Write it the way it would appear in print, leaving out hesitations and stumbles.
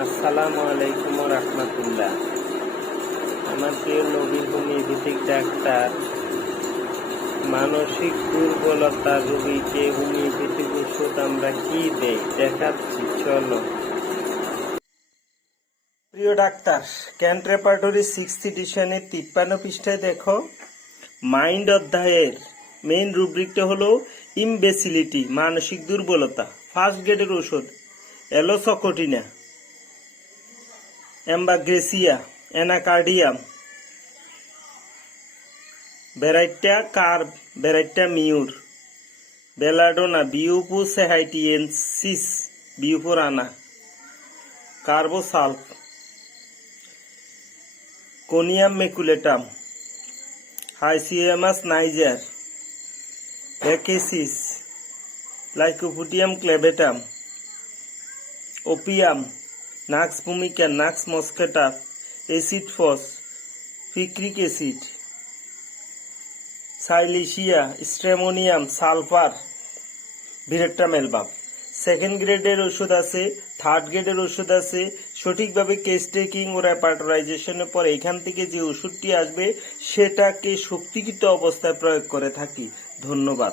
আসসালামু আলাইকুম ওয়া রাহমাতুল্লাহ। আমার প্রিয় নবীন হোমিওপ্যাথিক ডাক্তার মানসিক দুর্বলতা রোগীকে হোমিওপ্যাথিক ওষুধ আমরা কি দেই দেখাচ্ছি, চলো। প্রিয় ডাক্তার, ক্যান্ট রেপার্টরি 6th এডিশনের 53 পৃষ্ঠায় দেখো, মাইন্ড অধ্যায়ের মেইন রুব্রিকটা হলো ইমবেসিলিটি, মানসিক দুর্বলতা। ফার্স্ট গ্রেডের ওষুধ এলোসকোটিনা, এম্বাগ্রেসিয়া, অ্যানাকার্ডিয়াম, বেরাইটা কার্ব, বেরাইটা মিউর, বেলাডোনা, বিউপোসেহাইটিয়েন্সিস, বিউপোরানা, কার্বোসালফ, কোনিয়াম মেকুলেটাম, হাইসিয়ামাস নাইজার, ভ্যাকেসিস, লাইকোপুটিয়াম ক্লেবেটাম, ওপিয়াম, নাক্স ভূমিকা, নাক্স মস্কেটা, এসিড ফস, পিক্রিক অ্যাসিড, সাইলিশিয়া, স্ট্রেমোনিয়াম, সালফার, ভিরেট্রামেলবাম। সেকেন্ড গ্রেডের ওষুধ আছে, থার্ড গ্রেডের ওষুধ আছে। সঠিকভাবে কেস টেকিং ও রেপার্টরাইজেশনের পর এখান থেকে যে ওষুধটি আসবে সেটাকে শক্তিকৃত অবস্থায় প্রয়োগ করে থাকি। ধন্যবাদ।